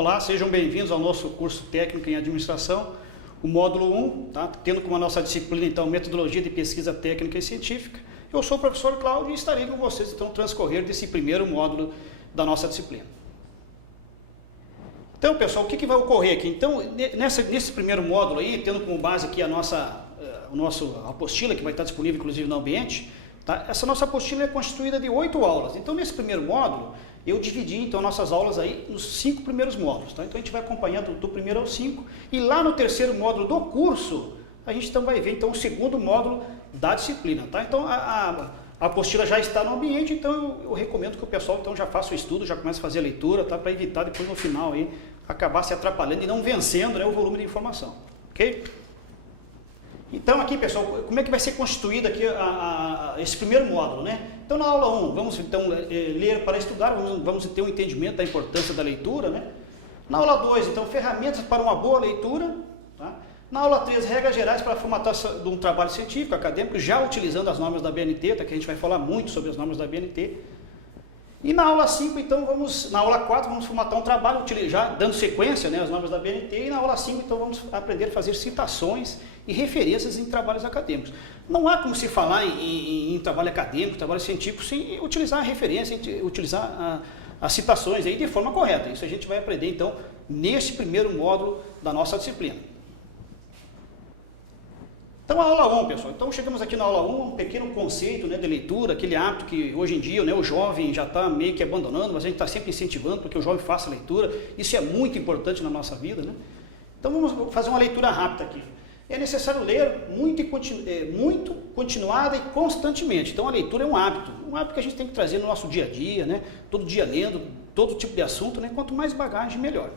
Olá, sejam bem-vindos ao nosso curso técnico em administração, o módulo 1, tá? Tendo como a nossa disciplina, então, metodologia de pesquisa técnica e científica. Eu sou o professor Cláudio e estarei com vocês, então, no transcorrer desse primeiro módulo da nossa disciplina. Então, pessoal, o que vai ocorrer aqui? Então, nesse primeiro módulo aí, tendo como base aqui a nossa apostila, que vai estar disponível, inclusive, no ambiente, tá? Essa nossa apostila é constituída de 8 aulas. Então, nesse primeiro módulo, eu dividi, então, nossas aulas aí nos 5 primeiros módulos, tá? Então, a gente vai acompanhando do primeiro ao 5, e lá no terceiro módulo do curso, a gente então vai ver, então, o segundo módulo da disciplina, tá? Então, a apostila já está no ambiente, então eu recomendo que o pessoal, então, já faça o estudo, já comece a fazer a leitura, tá? Para evitar depois, no final, aí, acabar se atrapalhando e não vencendo, né, o volume de informação, ok? Então, aqui, pessoal, como é que vai ser constituído aqui esse primeiro módulo, né? Então, na aula 1, vamos, então, ler para estudar, vamos ter um entendimento da importância da leitura, né? Na aula 2, então, ferramentas para uma boa leitura, tá? Na aula 3, regras gerais para a formatação de um trabalho científico, acadêmico, já utilizando as normas da BNT, tá? Que a gente vai falar muito sobre as normas da BNT. E na aula 5, então, na aula 4, vamos formatar um trabalho, já dando sequência, né, às normas da BNT, e na aula 5, então, vamos aprender a fazer citações e referências em trabalhos acadêmicos. Não há como se falar em trabalho acadêmico, trabalho científico, sem utilizar a referência, utilizar as citações aí de forma correta. Isso a gente vai aprender, então, neste primeiro módulo da nossa disciplina. Então, a aula 1, pessoal. Então, chegamos aqui na aula 1, um pequeno conceito, né, de leitura, aquele hábito que hoje em dia, né, o jovem já está meio que abandonando, mas a gente está sempre incentivando para que o jovem faça a leitura. Isso é muito importante na nossa vida, né? Então, vamos fazer uma leitura rápida aqui. É necessário ler muito, continuada e constantemente. Então, a leitura é um hábito que a gente tem que trazer no nosso dia a dia, né? Todo dia lendo, todo tipo de assunto, né? Quanto mais bagagem, melhor.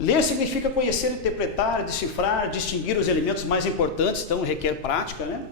Ler significa conhecer, interpretar, decifrar, distinguir os elementos mais importantes, então requer prática, né?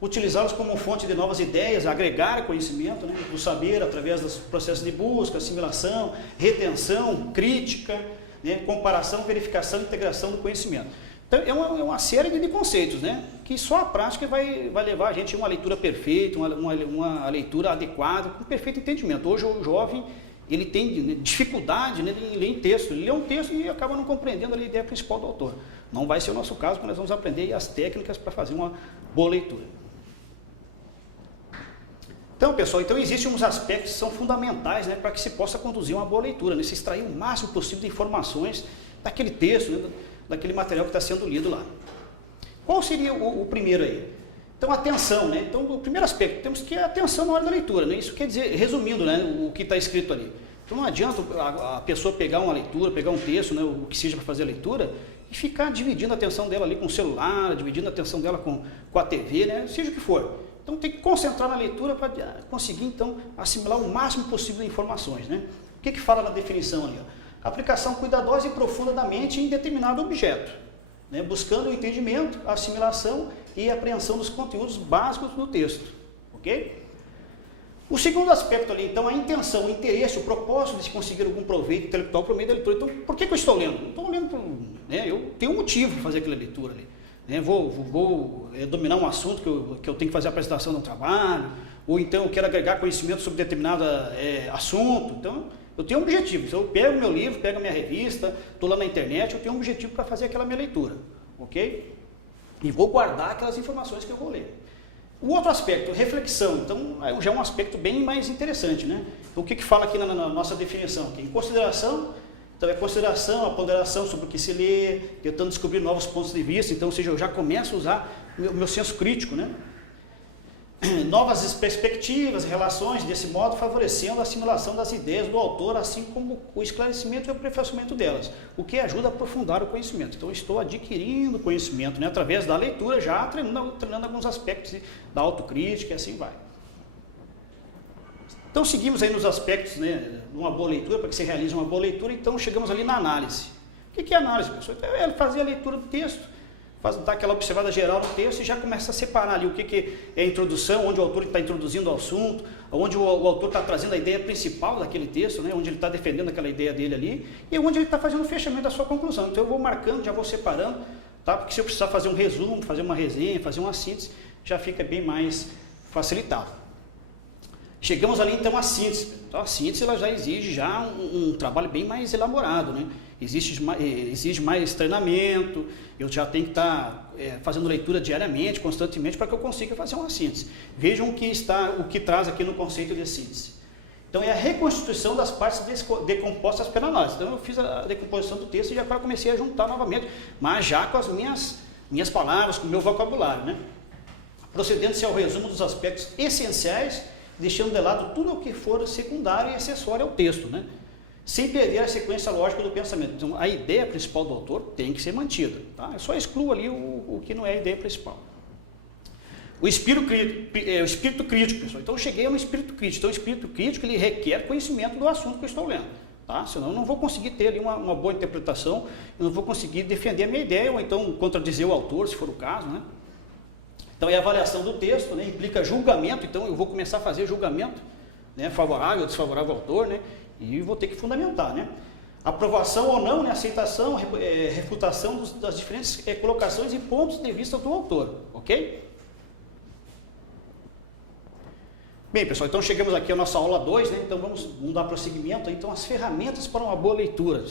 Utilizá-los como fonte de novas ideias, agregar conhecimento, né? O saber através dos processos de busca, assimilação, retenção, crítica, né? Comparação, verificação e integração do conhecimento. Então, é uma série de conceitos, né? Que só a prática vai levar a gente a uma leitura perfeita, uma leitura adequada, com perfeito entendimento. Hoje o jovem, ele tem dificuldade, né, em ler texto. Ele lê um texto e acaba não compreendendo a ideia principal do autor. Não vai ser o nosso caso, porque nós vamos aprender as técnicas para fazer uma boa leitura. Então, pessoal, existem uns aspectos que são fundamentais, né, para que se possa conduzir uma boa leitura, né, se extrair o máximo possível de informações daquele texto, né, daquele material que está sendo lido lá. Qual seria o primeiro aí? Então, atenção, né? Então, o primeiro aspecto, temos que ter atenção na hora da leitura, né? Isso quer dizer, resumindo, né, o que está escrito ali. Então, não adianta a pessoa pegar uma leitura, pegar um texto, né, o que seja para fazer a leitura, e ficar dividindo a atenção dela ali com o celular, dividindo a atenção dela com a TV, né? Seja o que for. Então, tem que concentrar na leitura para conseguir, então, assimilar o máximo possível de informações, né? O que fala na definição ali? Ó? Aplicação cuidadosa e profunda da mente em determinado objeto, né? Buscando o entendimento, a assimilação e a apreensão dos conteúdos básicos do texto, ok? O segundo aspecto ali, então, a intenção, o interesse, o propósito de se conseguir algum proveito intelectual por meio da leitura. Então, por que eu estou lendo? Não estou lendo, né? Eu tenho um motivo para fazer aquela leitura ali. Né? Vou dominar um assunto que eu tenho que fazer a apresentação de um trabalho, ou então eu quero agregar conhecimento sobre determinado assunto. Então, eu tenho um objetivo. Se eu pego o meu livro, pego a minha revista, estou lá na internet, eu tenho um objetivo para fazer aquela minha leitura, ok? E vou guardar aquelas informações que eu vou ler. O outro aspecto, reflexão. Então, já é um aspecto bem mais interessante, né? Então, o que fala aqui na nossa definição? Aqui? Em consideração, então é consideração, a ponderação sobre o que se lê, tentando descobrir novos pontos de vista. Então, ou seja, eu já começo a usar o meu senso crítico, né? Novas perspectivas, relações, desse modo favorecendo a assimilação das ideias do autor, assim como o esclarecimento e o aperfeiçoamento delas, o que ajuda a aprofundar o conhecimento. Então, eu estou adquirindo conhecimento, né, através da leitura, já treinando alguns aspectos da autocrítica e assim vai. Então, seguimos aí nos aspectos, né, de uma boa leitura, para que se realize uma boa leitura. Então, chegamos ali na análise. O que é análise, pessoal? Então, é fazer a leitura do texto, dar aquela observada geral no texto e já começa a separar ali o que é a introdução, onde o autor está introduzindo o assunto, onde o autor está trazendo a ideia principal daquele texto, né, onde ele está defendendo aquela ideia dele ali, e onde ele está fazendo o fechamento da sua conclusão. Então eu vou marcando, já vou separando, tá? Porque se eu precisar fazer um resumo, fazer uma resenha, fazer uma síntese, já fica bem mais facilitado. Chegamos ali então à síntese. Então a síntese ela já exige já um trabalho bem mais elaborado, né? Exige mais treinamento, eu já tenho que estar fazendo leitura diariamente, constantemente, para que eu consiga fazer uma síntese. Vejam o que traz aqui no conceito de síntese. Então é a reconstituição das partes decompostas pela análise. Então eu fiz a decomposição do texto e já comecei a juntar novamente, mas já com as minhas palavras, com o meu vocabulário, né? Procedendo-se ao resumo dos aspectos essenciais, deixando de lado tudo o que for secundário e acessório ao texto, né? Sem perder a sequência lógica do pensamento. Então, a ideia principal do autor tem que ser mantida. Tá? Eu só excluo ali o que não é a ideia principal. O espírito crítico, pessoal. Então, eu cheguei a um espírito crítico. Então, o espírito crítico ele requer conhecimento do assunto que eu estou lendo. Tá? Senão, eu não vou conseguir ter ali uma boa interpretação, eu não vou conseguir defender a minha ideia, ou então contradizer o autor, se for o caso, né? Então, a avaliação do texto, né, implica julgamento. Então, eu vou começar a fazer julgamento, né, favorável ou desfavorável ao autor, né? E vou ter que fundamentar, né? Aprovação ou não, né? Aceitação, refutação das diferentes colocações e pontos de vista do autor, ok? Bem, pessoal, então chegamos aqui à nossa aula 2, né? Então vamos dar prosseguimento. Então, as ferramentas para uma boa leitura.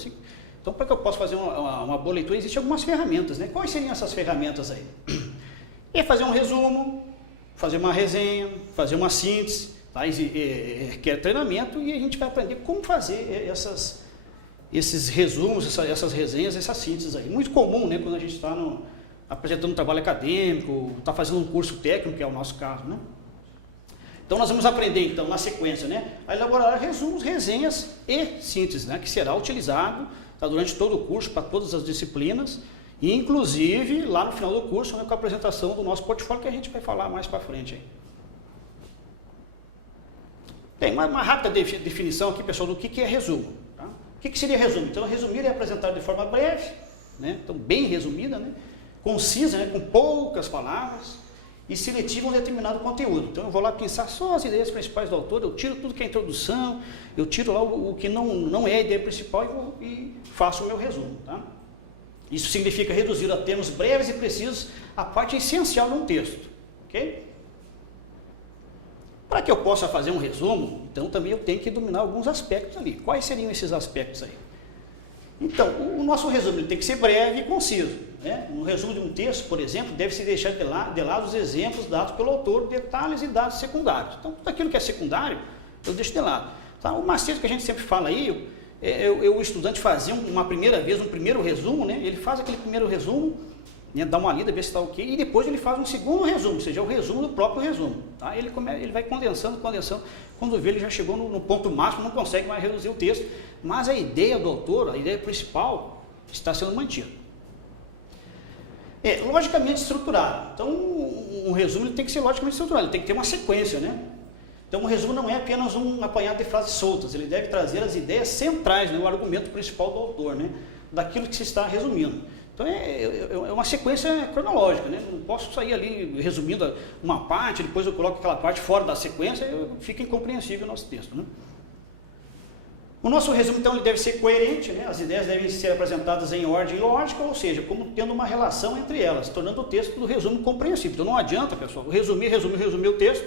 Então, para que eu possa fazer uma boa leitura, existem algumas ferramentas, né? Quais seriam essas ferramentas aí? É fazer um resumo, fazer uma resenha, fazer uma síntese. Tá? Requer treinamento e a gente vai aprender como fazer esses resumos, essas resenhas, essas sínteses aí. Muito comum, né, quando a gente está apresentando um trabalho acadêmico, está fazendo um curso técnico, que é o nosso caso, né? Então nós vamos aprender então na sequência, né, a elaborar resumos, resenhas e síntese, né, que será utilizado durante todo o curso para todas as disciplinas e inclusive lá no final do curso, né, com a apresentação do nosso portfólio que a gente vai falar mais para frente aí. Tem uma rápida definição aqui, pessoal, do que é resumo. Tá? O que seria resumo? Então, resumir é apresentar de forma breve, né? Então, bem resumida, né? Concisa, né? Com poucas palavras e seletiva um determinado conteúdo. Então, eu vou lá pensar só as ideias principais do autor, eu tiro tudo que é introdução, eu tiro lá o que não é a ideia principal e faço o meu resumo. Tá? Isso significa reduzir a termos breves e precisos a parte essencial de um texto. Ok? Para que eu possa fazer um resumo, então também eu tenho que dominar alguns aspectos ali. Quais seriam esses aspectos aí? Então, o nosso resumo ele tem que ser breve e conciso. Né? No resumo de um texto, por exemplo, deve-se deixar de lado os exemplos dados pelo autor, detalhes e dados secundários. Então, tudo aquilo que é secundário, eu deixo de lado. Tá? O macete que a gente sempre fala aí, o estudante fazer um primeiro resumo, né? Ele faz aquele primeiro resumo, né, dá uma lida, vê se está ok, e depois ele faz um segundo resumo, ou seja, o resumo do próprio resumo. Tá? Ele vai condensando, quando vê ele já chegou no ponto máximo, não consegue mais reduzir o texto, mas a ideia do autor, a ideia principal, está sendo mantida. Logicamente estruturado. Então, um resumo ele tem que ser logicamente estruturado, ele tem que ter uma sequência, né? Então, o resumo não é apenas um apanhado de frases soltas, ele deve trazer as ideias centrais, né, o argumento principal do autor, né, daquilo que se está resumindo. Então, é uma sequência cronológica, né? Não posso sair ali resumindo uma parte, depois eu coloco aquela parte fora da sequência, fica incompreensível o nosso texto, né? O nosso resumo, então, ele deve ser coerente, né? As ideias devem ser apresentadas em ordem lógica, ou seja, como tendo uma relação entre elas, tornando o texto do resumo compreensível. Então, não adianta, pessoal, resumir o texto,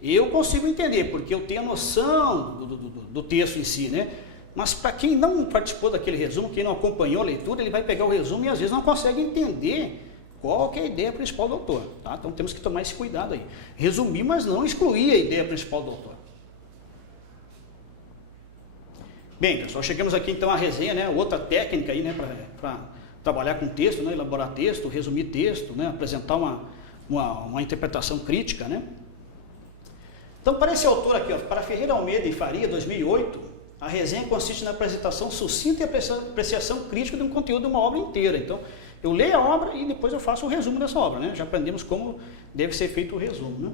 eu consigo entender, porque eu tenho a noção do texto em si, né? Mas para quem não participou daquele resumo, quem não acompanhou a leitura, ele vai pegar o resumo e às vezes não consegue entender qual que é a ideia principal do autor. Tá? Então temos que tomar esse cuidado aí. Resumir, mas não excluir a ideia principal do autor. Bem, pessoal, chegamos aqui então à resenha, né? Outra técnica aí, né? Para trabalhar com texto, né? Elaborar texto, resumir texto, né? Apresentar uma interpretação crítica, né? Então, para esse autor aqui, ó, para Ferreira Almeida e Faria, 2008, a resenha consiste na apresentação sucinta e apreciação crítica de um conteúdo de uma obra inteira. Então, eu leio a obra e depois eu faço o resumo dessa obra, né? Já aprendemos como deve ser feito o resumo, né?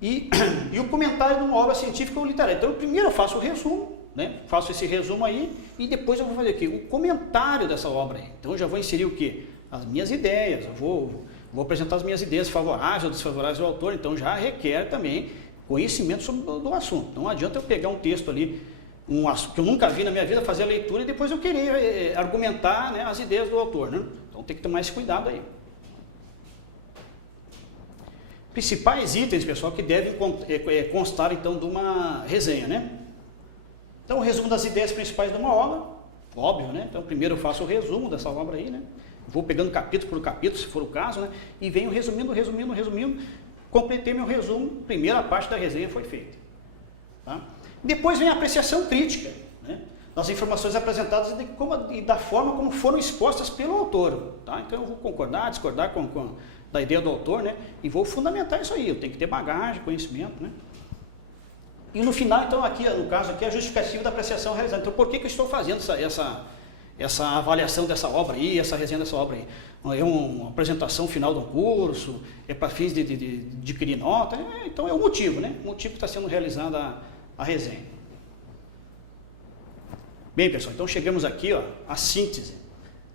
E o comentário de uma obra científica ou literária. Então, primeiro eu faço o resumo, né? Faço esse resumo aí e depois eu vou fazer aqui o comentário dessa obra aí. Então, eu já vou inserir o quê? As minhas ideias, eu vou apresentar as minhas ideias favoráveis ou desfavoráveis ao autor, então já requer também conhecimento sobre do assunto. Não adianta eu pegar um texto ali, que eu nunca vi na minha vida, fazer a leitura e depois eu querer argumentar, né, as ideias do autor, né? Então tem que tomar esse cuidado aí. principais itens, pessoal, que devem constar, então, de uma resenha, né? Então, o resumo das ideias principais de uma obra, óbvio, né? Então, primeiro eu faço o resumo dessa obra aí, né? Vou pegando capítulo por capítulo, se for o caso, né? E venho resumindo, completei meu resumo, primeira parte da resenha foi feita. Tá? Depois vem a apreciação crítica, né? Das informações apresentadas e da forma como foram expostas pelo autor. Tá? Então eu vou concordar, discordar da ideia do autor, né? E vou fundamentar isso aí, eu tenho que ter bagagem, conhecimento, né? E no final, então, aqui, no caso aqui, a justificativa da apreciação realizada. Então, por que eu estou fazendo essa avaliação dessa obra aí, essa resenha dessa obra aí? É uma apresentação final do curso, é para fins de adquirir nota, então é o motivo, né? O motivo que está sendo realizada a resenha. Bem, pessoal, então chegamos aqui, ó, à síntese.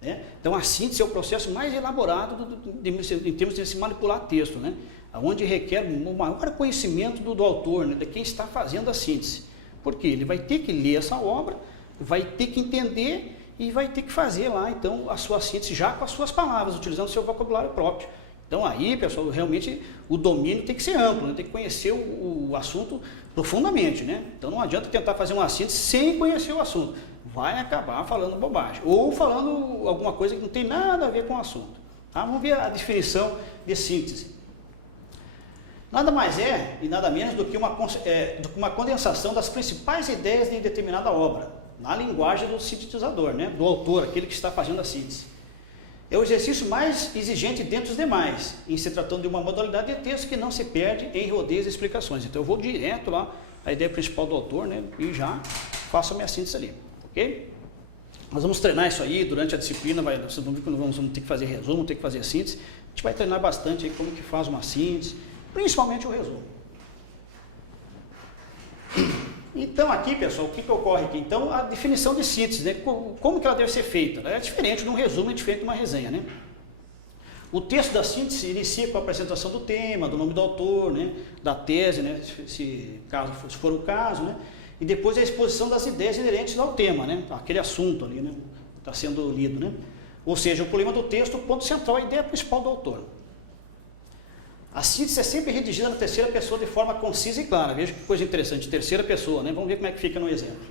Né? Então, a síntese é o processo mais elaborado em termos de se manipular texto, né? Onde requer um maior conhecimento do autor, né? De quem está fazendo a síntese. Porque ele vai ter que ler essa obra, vai ter que entender e vai ter que fazer lá, então, a sua síntese já com as suas palavras, utilizando o seu vocabulário próprio. Então, aí, pessoal, realmente o domínio tem que ser amplo, né? Tem que conhecer o assunto profundamente, né? Então, não adianta tentar fazer uma síntese sem conhecer o assunto. Vai acabar falando bobagem, ou falando alguma coisa que não tem nada a ver com o assunto. Tá? Vamos ver a definição de síntese. Nada mais é e nada menos do que uma condensação das principais ideias de determinada obra, na linguagem do sintetizador, né? Do autor, aquele que está fazendo a síntese. É o exercício mais exigente dentre os demais, em se tratando de uma modalidade de texto que não se perde em rodeios e explicações. Então eu vou direto lá, a ideia principal do autor, né? E já faço a minha síntese ali, ok? Nós vamos treinar isso aí durante a disciplina, vocês vão ver que nós vamos ter que fazer resumo, vamos ter que fazer síntese. A gente vai treinar bastante aí como que faz uma síntese, principalmente o resumo. Então aqui, pessoal, o que ocorre aqui? Então a definição de síntese, né? Como que ela deve ser feita? Ela é diferente de um resumo, é diferente de uma resenha, né? O texto da síntese inicia com a apresentação do tema, do nome do autor, né? Da tese, né? Se for o caso, né? E depois a exposição das ideias inerentes ao tema, né? Aquele assunto ali, né? Está sendo lido, né? Ou seja, o problema do texto, o ponto central, a ideia principal do autor. A síntese é sempre redigida na terceira pessoa de forma concisa e clara. Veja que coisa interessante, terceira pessoa, né? Vamos ver como é que fica no exemplo.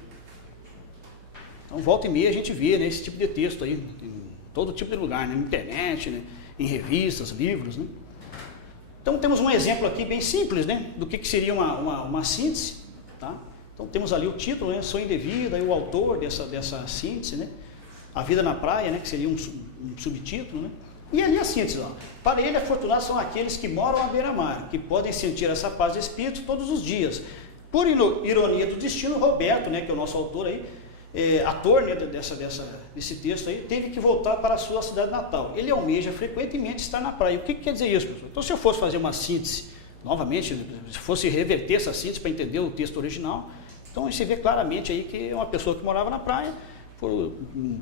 Então, volta e meia a gente vê, né, esse tipo de texto aí, em todo tipo de lugar, né? Na internet, né? Em revistas, livros, né? Então, temos um exemplo aqui bem simples, né? Do que seria uma síntese, tá? Então, temos ali o título, né? Sonho de vida, e o autor dessa síntese, né? A vida na praia, né? Que seria um subtítulo, né? E ali a síntese, ó. Para ele, afortunados são aqueles que moram à beira-mar, que podem sentir essa paz de espírito todos os dias. Por ironia do destino, Roberto, né, que é o nosso autor aí, ator, né, desse texto aí, teve que voltar para a sua cidade natal. Ele almeja frequentemente estar na praia. O que quer dizer isso, pessoal? Então, se eu fosse fazer uma síntese, novamente, se fosse reverter essa síntese para entender o texto original, então você vê claramente aí que é uma pessoa que morava na praia, por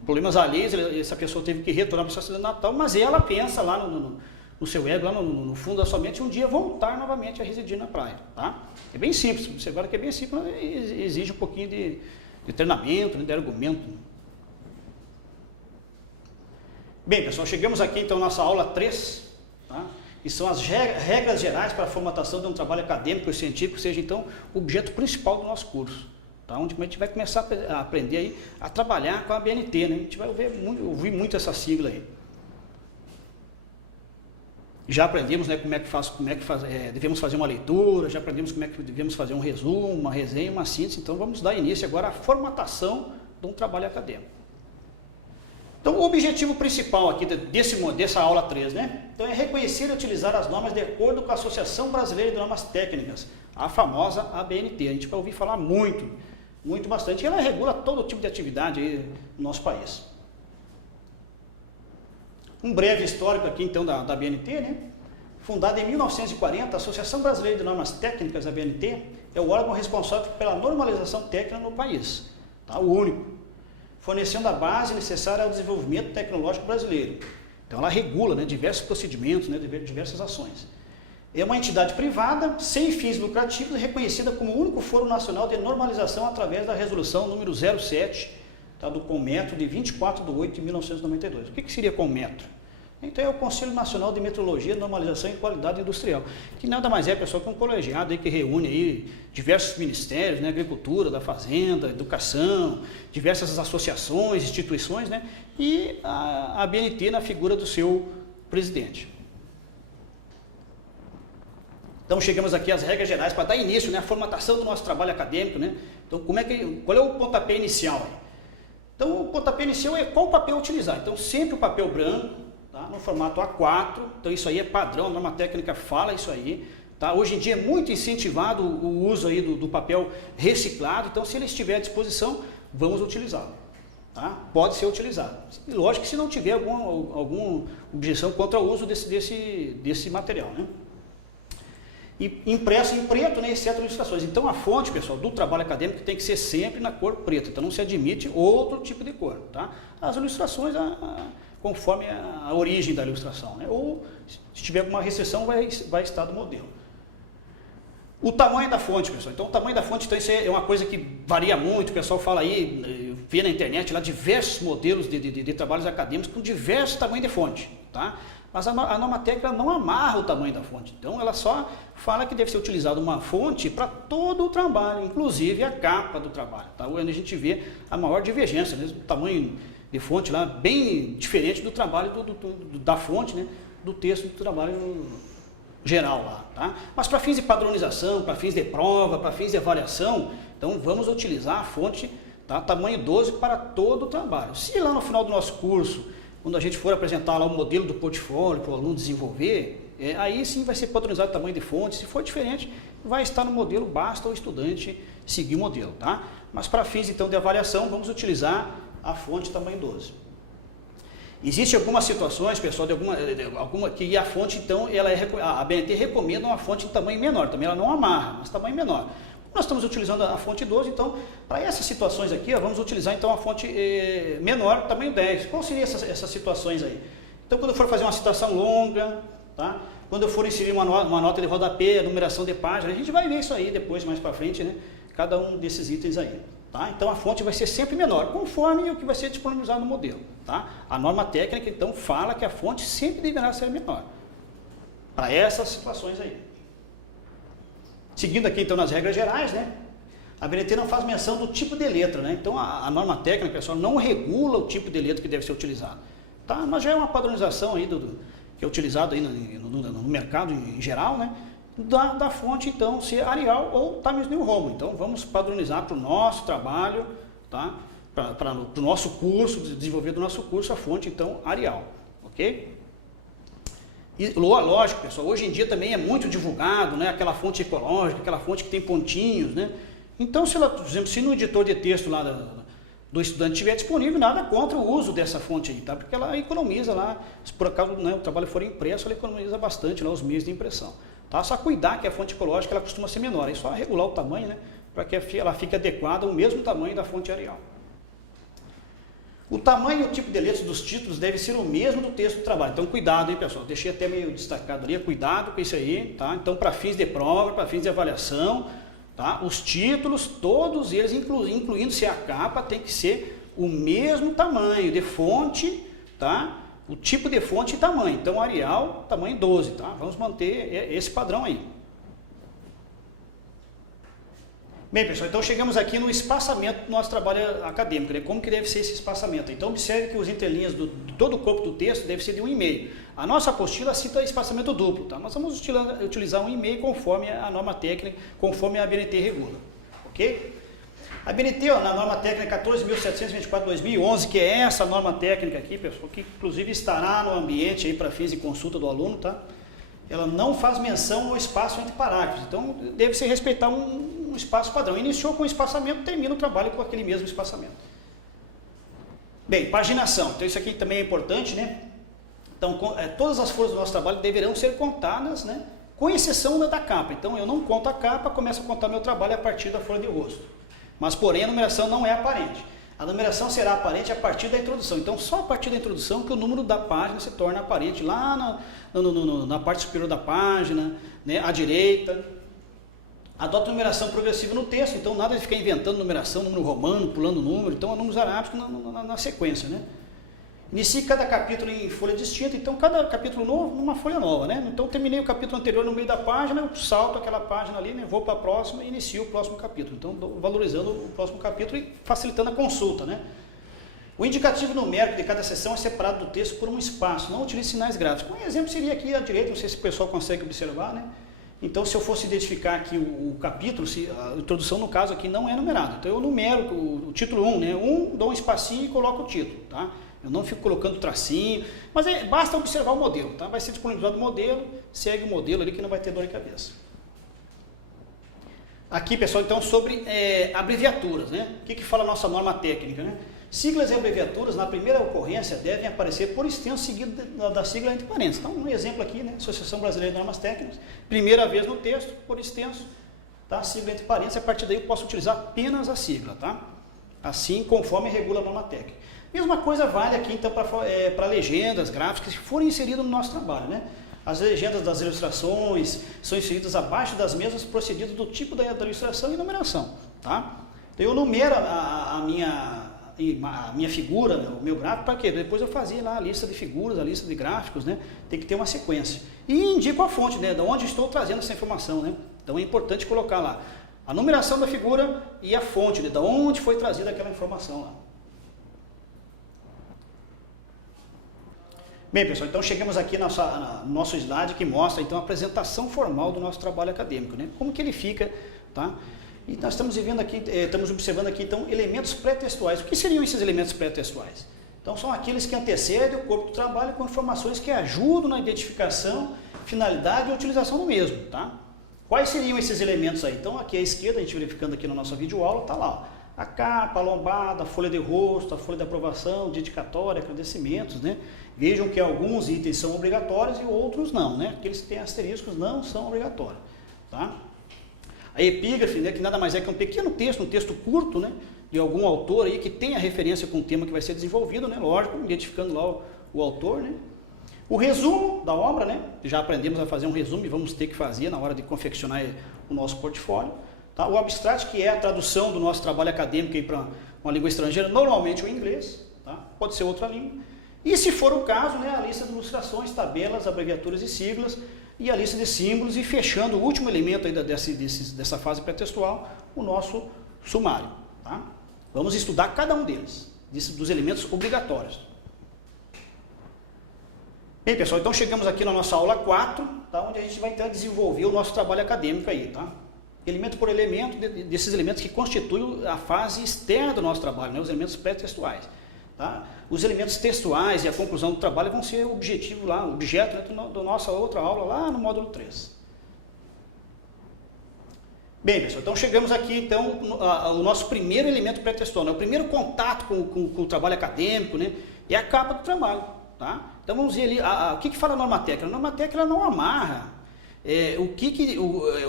problemas alheios, essa pessoa teve que retornar para a sua cidade natal, mas ela pensa lá no seu ego, lá no fundo da sua mente, um dia voltar novamente a residir na praia, tá? É bem simples, você agora que é bem simples, exige um pouquinho de treinamento, né, de argumento. Bem, pessoal, chegamos aqui então à nossa aula 3, tá? E são as regras gerais para a formatação de um trabalho acadêmico e científico, seja então o objeto principal do nosso curso. Tá, onde a gente vai começar a aprender aí, a trabalhar com a BNT, né? A gente vai ouvir muito essa sigla aí. Já aprendemos, né, devemos fazer uma leitura, já aprendemos como é que devemos fazer um resumo, uma resenha, uma síntese. Então vamos dar início agora à formatação de um trabalho acadêmico. Então o objetivo principal aqui dessa aula 3, né? Então é reconhecer e utilizar as normas de acordo com a Associação Brasileira de Normas Técnicas, a famosa ABNT. A gente vai ouvir falar muito bastante, e ela regula todo tipo de atividade aí no nosso país. Um breve histórico aqui então da ABNT, né? Fundada em 1940, a Associação Brasileira de Normas Técnicas, a ABNT, é o órgão responsável pela normalização técnica no país, tá? O único, fornecendo a base necessária ao desenvolvimento tecnológico brasileiro. Então ela regula, né, diversos procedimentos, né, diversas ações. É uma entidade privada, sem fins lucrativos, reconhecida como o único foro nacional de normalização através da resolução número 07, tá, do Conmetro, de 24/8/1992. O que seria Conmetro? Então é o Conselho Nacional de Metrologia, Normalização e Qualidade Industrial, que nada mais é, pessoal, que um colegiado aí que reúne aí diversos ministérios, né, Agricultura, da Fazenda, Educação, diversas associações, instituições, né, e a ABNT na figura do seu presidente. Então chegamos aqui às regras gerais para dar início, né, à formatação do nosso trabalho acadêmico, né. Então qual é o pontapé inicial aí? Então o pontapé inicial é qual papel utilizar. Então sempre o papel branco, tá, no formato A4, então isso aí é padrão, a norma técnica fala isso aí. Tá? Hoje em dia é muito incentivado o uso aí do papel reciclado, então se ele estiver à disposição, vamos utilizá-lo. Tá? Pode ser utilizado. E lógico que se não tiver alguma objeção contra o uso desse material. Né? E impresso em preto, né, exceto ilustrações. Então a fonte, pessoal, do trabalho acadêmico tem que ser sempre na cor preta, então não se admite outro tipo de cor. Tá? As ilustrações, conforme a origem da ilustração, né? Ou se tiver alguma restrição, vai estar do modelo. O tamanho da fonte, pessoal. Então o tamanho da fonte, então, isso é uma coisa que varia muito, o pessoal fala aí, vê na internet lá diversos modelos de trabalhos acadêmicos com diversos tamanhos de fonte, tá? Mas a norma técnica não amarra o tamanho da fonte, então ela só fala que deve ser utilizada uma fonte para todo o trabalho, inclusive a capa do trabalho, tá? Onde a gente vê a maior divergência, né? O tamanho de fonte lá bem diferente do trabalho da fonte, né? Do texto do trabalho geral lá, tá? Mas para fins de padronização, para fins de prova, para fins de avaliação, então vamos utilizar a fonte, tá? Tamanho 12 para todo o trabalho. Se lá no final do nosso curso, quando a gente for apresentar lá o modelo do portfólio para o aluno desenvolver, aí sim vai ser padronizado o tamanho de fonte. Se for diferente, vai estar no modelo, basta o estudante seguir o modelo, tá? Mas para fins então de avaliação, vamos utilizar a fonte tamanho 12. Existem algumas situações, pessoal, que a fonte, então, a ABNT recomenda uma fonte de tamanho menor, também ela não amarra, mas tamanho menor. Nós estamos utilizando a fonte 12, então, para essas situações aqui, vamos utilizar então a fonte menor, tamanho 10. Qual seriam essas situações aí? Então, quando eu for fazer uma citação longa, tá? Quando eu for inserir uma nota de rodapé, numeração de página, a gente vai ver isso aí depois, mais para frente, né? Cada um desses itens aí. Tá? Então a fonte vai ser sempre menor, conforme o que vai ser disponibilizado no modelo. Tá? A norma técnica, então, fala que a fonte sempre deverá ser menor. Para essas situações aí. Seguindo aqui, então, nas regras gerais, né? A ABNT não faz menção do tipo de letra, né? Então a norma técnica, pessoal, não regula o tipo de letra que deve ser utilizado. Tá? Mas já é uma padronização aí que é utilizado aí no mercado em geral, né? Da fonte, então, ser Arial ou Times New Roman. Então, vamos padronizar para o nosso trabalho, tá? Para o nosso curso, desenvolver do nosso curso, a fonte, então, Arial. Ok? E, lógico, pessoal, hoje em dia também é muito divulgado, né? Aquela fonte ecológica, aquela fonte que tem pontinhos, né? Então, por exemplo, se no editor de texto lá do estudante estiver disponível, nada contra o uso dessa fonte aí, tá? Porque ela economiza lá, se por acaso, né, o trabalho for impresso, ela economiza bastante lá os meios de impressão. Tá? Só cuidar que a fonte ecológica ela costuma ser menor, é só regular o tamanho, né, para que ela fique adequada ao mesmo tamanho da fonte Arial. O tamanho e o tipo de letras dos títulos deve ser o mesmo do texto do trabalho. Então cuidado, hein, pessoal, deixei até meio destacado ali, cuidado com isso aí, tá? Então para fins de prova, para fins de avaliação, tá? Os títulos, todos eles, incluindo-se a capa, tem que ser o mesmo tamanho de fonte, tá? O tipo de fonte e tamanho. Então, Arial, tamanho 12, tá? Vamos manter esse padrão aí. Bem, pessoal, então chegamos aqui no espaçamento do nosso trabalho acadêmico, né? Como que deve ser esse espaçamento? Então, observe que os entrelinhas de todo o corpo do texto deve ser de 1,5. A nossa apostila cita espaçamento duplo, tá? Nós vamos utilizar 1,5 conforme a norma técnica, conforme a ABNT regula, ok? A ABNT, ó, na norma técnica 14.724/2011, que é essa norma técnica aqui, pessoal, que inclusive estará no ambiente aí para fins de consulta do aluno, tá? Ela não faz menção ao espaço entre parágrafos, então deve-se respeitar um espaço padrão. Iniciou com espaçamento, termina o trabalho com aquele mesmo espaçamento. Bem, paginação. Então isso aqui também é importante, né? Então todas as folhas do nosso trabalho deverão ser contadas, né? Com exceção da capa. Então eu não conto a capa, começo a contar meu trabalho a partir da folha de rosto. Mas porém a numeração não é aparente. A numeração será aparente a partir da introdução. Então, só a partir da introdução que o número da página se torna aparente lá na parte superior da página, né, à direita. Adota numeração progressiva no texto, então nada de ficar inventando numeração, número romano, pulando número, então é números arábicos na sequência, né? Inicie cada capítulo em folha distinta, então cada capítulo novo numa folha nova, né? Então terminei o capítulo anterior no meio da página, eu salto aquela página ali, né? Vou para a próxima e inicio o próximo capítulo. Então valorizando o próximo capítulo e facilitando a consulta, né? O indicativo numérico de cada seção é separado do texto por um espaço, não utilize sinais gráficos. Um exemplo seria aqui à direita, não sei se o pessoal consegue observar, né? Então, se eu fosse identificar aqui o capítulo, a introdução no caso aqui não é numerada. Então, eu numero o título 1, né? Dou um espacinho e coloco o título, tá? Eu não fico colocando tracinho, mas basta observar o modelo, tá? Vai ser disponibilizado o modelo, segue o modelo ali que não vai ter dor de cabeça. Aqui, pessoal, então, sobre abreviaturas, né? O que fala a nossa norma técnica, né? Siglas e abreviaturas, na primeira ocorrência, devem aparecer por extenso seguido da sigla entre parênteses. Então, um exemplo aqui, né? Associação Brasileira de Normas Técnicas, primeira vez no texto, por extenso, tá? Sigla entre parênteses, a partir daí eu posso utilizar apenas a sigla, tá? Assim, conforme regula a norma técnica. Mesma coisa vale aqui, então, para legendas, gráficas que forem inseridas no nosso trabalho, né? As legendas das ilustrações são inseridas abaixo das mesmas procedidas do tipo da ilustração e numeração, tá? Então, eu numero a minha figura, né, o meu gráfico, para quê? Depois eu fazia lá a lista de figuras, a lista de gráficos, né? Tem que ter uma sequência. E indico a fonte, né? De onde estou trazendo essa informação, né? Então é importante colocar lá a numeração da figura e a fonte, né? De onde foi trazida aquela informação lá. Bem, pessoal, então chegamos aqui no nosso slide que mostra então a apresentação formal do nosso trabalho acadêmico, né? Como que ele fica, tá? E nós estamos vendo aqui, estamos observando aqui então elementos pré-textuais. O que seriam esses elementos pré-textuais? Então são aqueles que antecedem o corpo do trabalho com informações que ajudam na identificação, finalidade e utilização do mesmo, tá? Quais seriam esses elementos aí? Então aqui à esquerda, a gente verificando aqui na nossa videoaula, tá lá, ó, a capa, a lombada, a folha de rosto, a folha de aprovação, dedicatória, agradecimentos, né? Vejam que alguns itens são obrigatórios e outros não, né? Aqueles que têm asteriscos não são obrigatórios, tá? A epígrafe, né, que nada mais é que um pequeno texto, um texto curto, né, de algum autor aí que tenha referência com o tema que vai ser desenvolvido, né, lógico, identificando lá o autor, né. O resumo da obra, né, já aprendemos a fazer um resumo e vamos ter que fazer na hora de confeccionar o nosso portfólio. Tá? O abstract, que é a tradução do nosso trabalho acadêmico para uma língua estrangeira, normalmente o inglês, tá? Pode ser outra língua. E se for o caso, né, a lista de ilustrações, tabelas, abreviaturas e siglas, e a lista de símbolos, e fechando o último elemento ainda dessa fase pré-textual, o nosso sumário. Tá? Vamos estudar cada um deles, dos elementos obrigatórios. Bem, pessoal, então chegamos aqui na nossa aula 4, tá? Onde a gente vai então desenvolver o nosso trabalho acadêmico aí, tá? Elemento por elemento, desses elementos que constituem a fase externa do nosso trabalho, né? Os elementos pré-textuais. Tá? Os elementos textuais e a conclusão do trabalho vão ser o objetivo lá, o objeto, né, da nossa outra aula lá no módulo 3. Bem, pessoal, então chegamos aqui então ao nosso primeiro elemento pré-textual, né? O primeiro contato com o trabalho acadêmico, né? É a capa do trabalho. Tá? Então vamos ver ali, o que fala a norma técnica? A norma técnica não amarra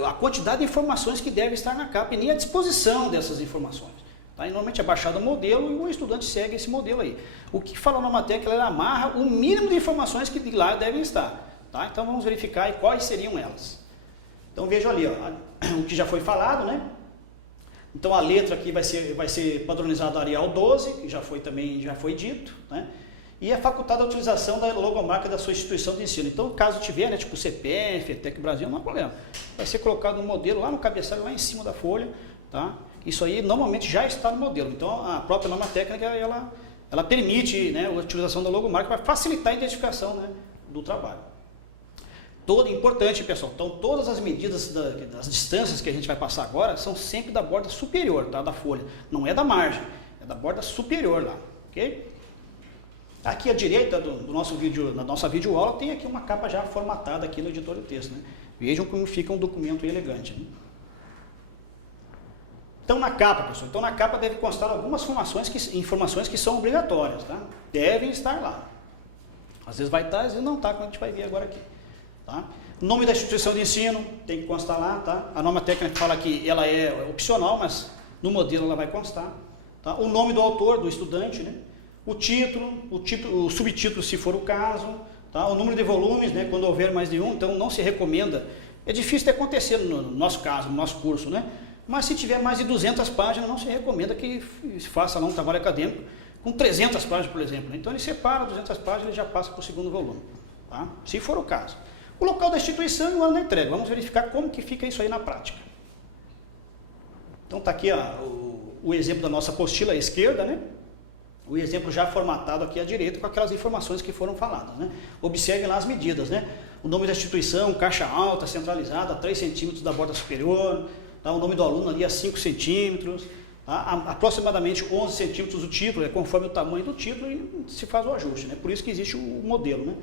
a quantidade de informações que deve estar na capa e nem a disposição dessas informações. Tá? E normalmente é baixado o modelo e o estudante segue esse modelo aí. O que fala a norma técnica? Ela amarra o mínimo de informações que de lá devem estar. Tá? Então vamos verificar aí quais seriam elas. Então vejam ali, ó, o que já foi falado, né? Então a letra aqui vai ser padronizada Arial 12, que já foi dito, né? E é facultada a utilização da logomarca da sua instituição de ensino. Então, caso tiver, né, tipo CPF, ETEC Brasil, não há problema. Vai ser colocado no modelo, lá no cabeçalho, lá em cima da folha, tá? Isso aí normalmente já está no modelo. Então, a própria norma técnica, ela permite, né, a utilização da logomarca para facilitar a identificação, né, do trabalho. Importante, pessoal. Então, todas as medidas das distâncias que a gente vai passar agora são sempre da borda superior, tá, da folha. Não é da margem, é da borda superior lá, ok? Aqui à direita do nosso vídeo, na nossa videoaula, tem aqui uma capa já formatada aqui no editor de texto, né? Vejam como fica um documento elegante, né? Então na capa, pessoal, na capa deve constar algumas informações que são obrigatórias, tá? Devem estar lá. Às vezes vai estar, às vezes não está, como a gente vai ver agora aqui. Tá? O nome da instituição de ensino tem que constar lá, tá? A norma técnica fala que ela é opcional, mas no modelo ela vai constar. Tá? O nome do autor, do estudante, né? O título, o subtítulo, se for o caso, tá? O número de volumes, né? Quando houver mais de um, então não se recomenda. É difícil de acontecer no nosso caso, no nosso curso, né? Mas se tiver mais de 200 páginas, não se recomenda que faça lá um trabalho acadêmico com 300 páginas, por exemplo. Então ele separa 200 páginas e já passa para o segundo volume, tá? Se for o caso. O local da instituição e o ano da entrega. Vamos verificar como que fica isso aí na prática. Então está aqui o exemplo da nossa apostila à esquerda, né? O exemplo já formatado aqui à direita com aquelas informações que foram faladas, né? Observem lá as medidas, né? O nome da instituição, caixa alta, centralizada, a 3 centímetros da borda superior, tá? O nome do aluno ali a 5 centímetros, tá? Aproximadamente 11 centímetros o título, é conforme o tamanho do título e se faz o ajuste, né? Por isso que existe o modelo, né?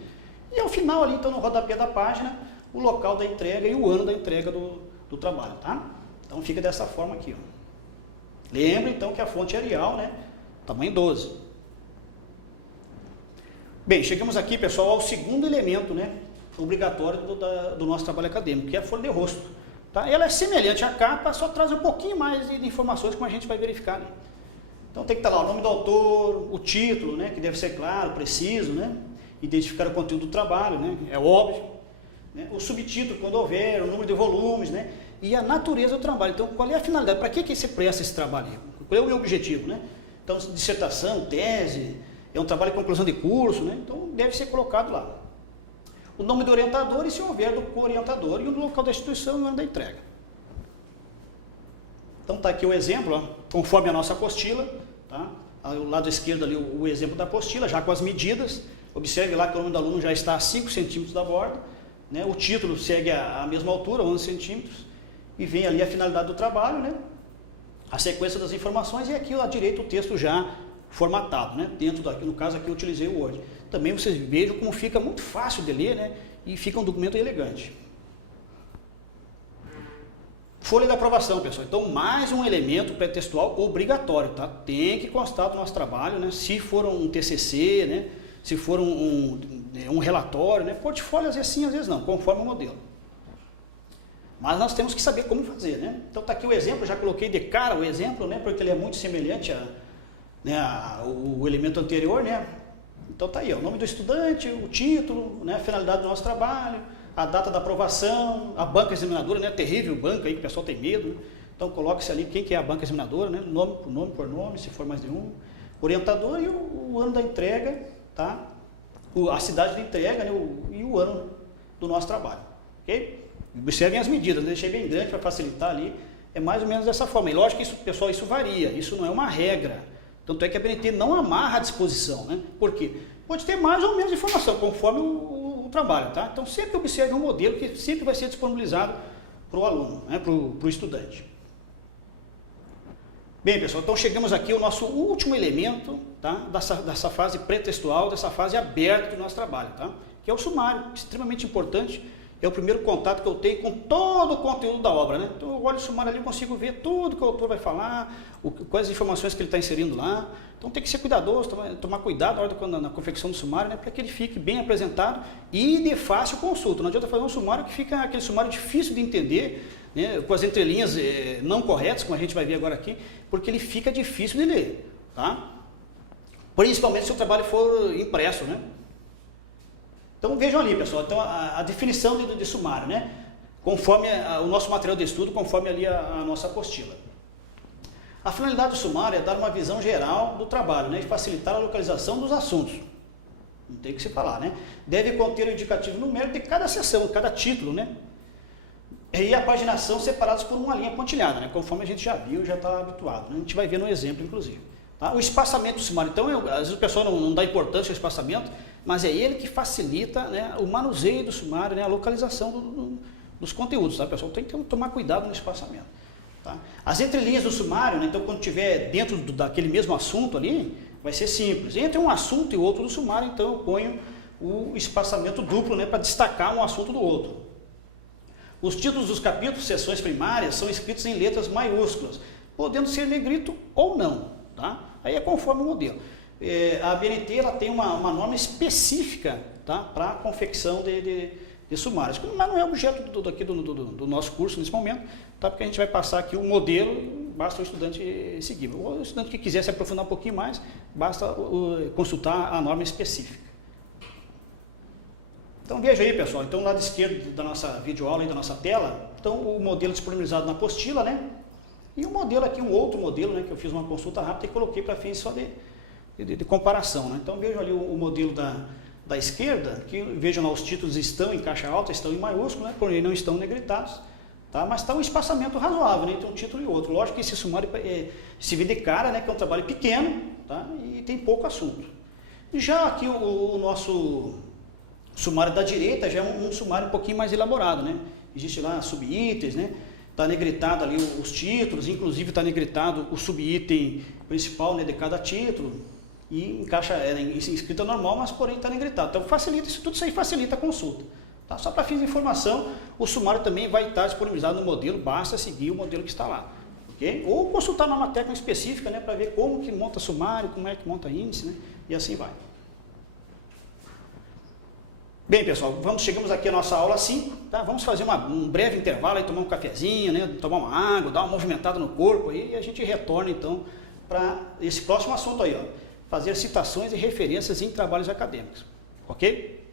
E ao final ali, então, no rodapé da página, o local da entrega e o ano da entrega do trabalho, tá? Então fica dessa forma aqui, ó. Lembra então que a fonte é Arial, né? Tamanho 12. Bem, chegamos aqui, pessoal, ao segundo elemento, né, obrigatório do nosso trabalho acadêmico, que é a folha de rosto. Tá? Ela é semelhante à capa, só traz um pouquinho mais de informações, como a gente vai verificar ali. Então tem que estar lá o nome do autor, o título, né, que deve ser claro, preciso, né, identificar o conteúdo do trabalho, né, é óbvio, né, o subtítulo, quando houver, o número de volumes, né, e a natureza do trabalho. Então, qual é a finalidade? Para que você presta esse trabalho? Qual é o meu objetivo, né? Então, dissertação, tese, é um trabalho de conclusão de curso, né? Então, deve ser colocado lá. O nome do orientador e, se houver, do co-orientador e o local da instituição e o ano da entrega. Então, está aqui o exemplo, ó, conforme a nossa apostila, tá? Ao lado esquerdo ali o exemplo da apostila, já com as medidas. Observe lá que o nome do aluno já está a 5 centímetros da borda, né? O título segue a mesma altura, 11 centímetros, e vem ali a finalidade do trabalho, né? A sequência das informações e aqui à direita o texto já formatado, né? Dentro daqui, no caso aqui eu utilizei o Word. Também vocês vejam como fica muito fácil de ler, né? E fica um documento elegante. Folha de aprovação, pessoal. Então, mais um elemento pré-textual obrigatório, tá? Tem que constar do nosso trabalho, né? Se for um TCC, né? Se for um relatório, né? Portfólio, às vezes sim, às vezes não, conforme o modelo. Mas nós temos que saber como fazer, né? Então está aqui o exemplo, já coloquei de cara o exemplo, né? Porque ele é muito semelhante ao elemento anterior, né? Então está aí, ó, o nome do estudante, o título, né? A finalidade do nosso trabalho, a data da aprovação, a banca examinadora, né? Terrível banca aí que o pessoal tem medo, né? Então coloque-se ali quem que é a banca examinadora, né? Nome por nome, se for mais de um. Orientador e o ano da entrega, tá? A cidade de entrega, né? E o ano do nosso trabalho, ok? Observem as medidas, eu deixei bem grande para facilitar ali, é mais ou menos dessa forma. E lógico que isso, pessoal, isso varia, isso não é uma regra. Tanto é que a BNT não amarra a disposição, né? Por quê? Pode ter mais ou menos informação, conforme o trabalho, tá? Então sempre observe um modelo que sempre vai ser disponibilizado para o aluno, né? Para o estudante. Bem, pessoal, então chegamos aqui ao nosso último elemento, tá? Dessa fase pré-textual, dessa fase aberta do nosso trabalho, tá? Que é o sumário, extremamente importante. É o primeiro contato que eu tenho com todo o conteúdo da obra, né? Então eu olho o sumário ali e consigo ver tudo que o autor vai falar, quais as informações que ele está inserindo lá. Então tem que ser cuidadoso, tomar cuidado na confecção do sumário, né? Para que ele fique bem apresentado e de fácil consulta. Não adianta fazer um sumário que fica aquele sumário difícil de entender, né? Com as entrelinhas não corretas, como a gente vai ver agora aqui, porque ele fica difícil de ler, tá? Principalmente se o trabalho for impresso, né? Então vejam ali, pessoal, então, a definição de sumário, né? Conforme o nosso material de estudo, conforme ali a nossa apostila. A finalidade do sumário é dar uma visão geral do trabalho, né? E facilitar a localização dos assuntos. Não tem o que se falar, né? Deve conter o indicativo numérico de cada seção, cada título, né? E a paginação separadas por uma linha pontilhada, né? Conforme a gente já viu, já está habituado, né? A gente vai ver no exemplo, inclusive. Tá? O espaçamento do sumário, então, às vezes o pessoal não dá importância ao espaçamento, mas é ele que facilita, né, o manuseio do sumário, né, a localização dos conteúdos, tá? O pessoal tem que tomar cuidado no espaçamento. Tá? As entrelinhas do sumário, né, então quando estiver dentro daquele mesmo assunto ali, vai ser simples. Entre um assunto e outro do sumário, então eu ponho o espaçamento duplo, né, para destacar um assunto do outro. Os títulos dos capítulos, seções primárias, são escritos em letras maiúsculas, podendo ser negrito ou não. Tá? Aí é conforme o modelo. A BNT ela tem uma norma específica, tá? Para a confecção de sumários, mas não é objeto do nosso curso nesse momento, tá? Porque a gente vai passar aqui o modelo e basta o estudante seguir. O estudante que quiser se aprofundar um pouquinho mais, basta consultar a norma específica. Então veja aí, pessoal, então lado esquerdo da nossa videoaula e da nossa tela, então o modelo disponibilizado na apostila, né? E o modelo aqui, um outro modelo, né, que eu fiz uma consulta rápida e coloquei para fins só de de comparação, né? Então vejam ali o modelo da esquerda, que vejam lá os títulos estão em caixa alta, estão em maiúsculo, né? Porém não estão negritados, tá? Mas está um espaçamento razoável, né, entre um título e outro. Lógico que esse sumário se vê de cara, né, que é um trabalho pequeno, tá? E tem pouco assunto. Já aqui o nosso sumário da direita já é um sumário um pouquinho mais elaborado, né? Existe lá subitens, né? Está negritado ali os títulos, inclusive está negritado o subitem principal, né, de cada título, e encaixa em escrita normal, mas porém está negritado. Então facilita, tudo isso aí facilita a consulta. Tá? Só para fins de informação, o sumário também vai estar disponibilizado no modelo, basta seguir o modelo que está lá. Okay? Ou consultar uma técnica específica, né, para ver como que monta sumário, como é que monta índice, né, e assim vai. Bem, pessoal, chegamos aqui à nossa aula 5, tá? Vamos fazer um breve intervalo, aí, tomar um cafezinho, né? Tomar uma água, dar uma movimentada no corpo aí, e a gente retorna então para esse próximo assunto aí, ó, fazer citações e referências em trabalhos acadêmicos, ok?